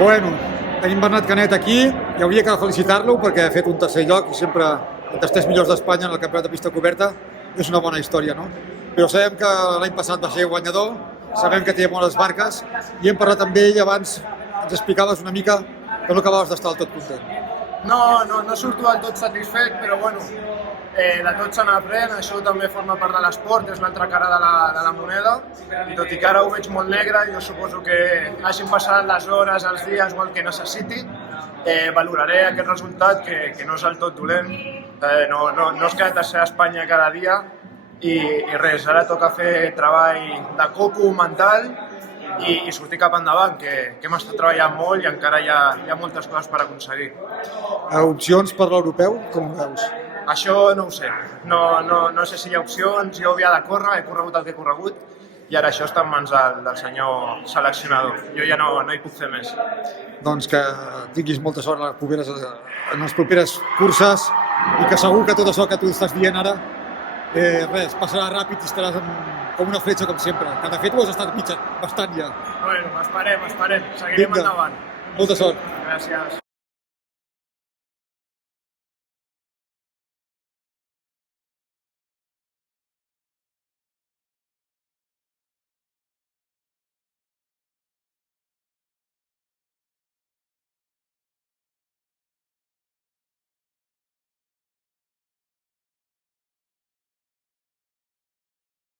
Bueno, tenim Bernat Canet aquí i hauria que felicitar-lo perquè ha fet un tercer lloc i sempre entre els 3 millors d'Espanya en el campionat de pista coberta. És una bona història, no? Però sabem que l'any passat va ser guanyador, sabem que té bones marques i hem parlat amb ell abans, ens explicaves una mica que no acabaves d'estar del tot content. No surto del tot satisfet, però bueno, de tot se n'aprèn, això també forma part de l'esport, és l'altra cara de la moneda, i tot i que ara ho veig molt negre, jo suposo que hagin passat les hores, els dies o el que necessiti, valoraré aquest resultat que no és el tot dolent, no es queda tercer a Espanya cada dia i res, ara toca fer treball de coco mental i sortir cap endavant, que hem estat treballant molt i encara hi ha moltes coses per aconseguir. Opcions per l'europeu, com ho veus? Això no ho sé, no sé si hi ha opcions, jo havia de córrer, he corregut el que he corregut i ara això està en mans del senyor seleccionador, jo ja no hi puc fer més. Doncs que tinguis molta sort en les properes curses i que segur que tot això que tu estàs dient ara passarà ràpid i estaràs com una fletxa com sempre, que de fet ho has estat bastant ja. Bueno, esperem, seguirem endavant. Molta sort. Gràcies.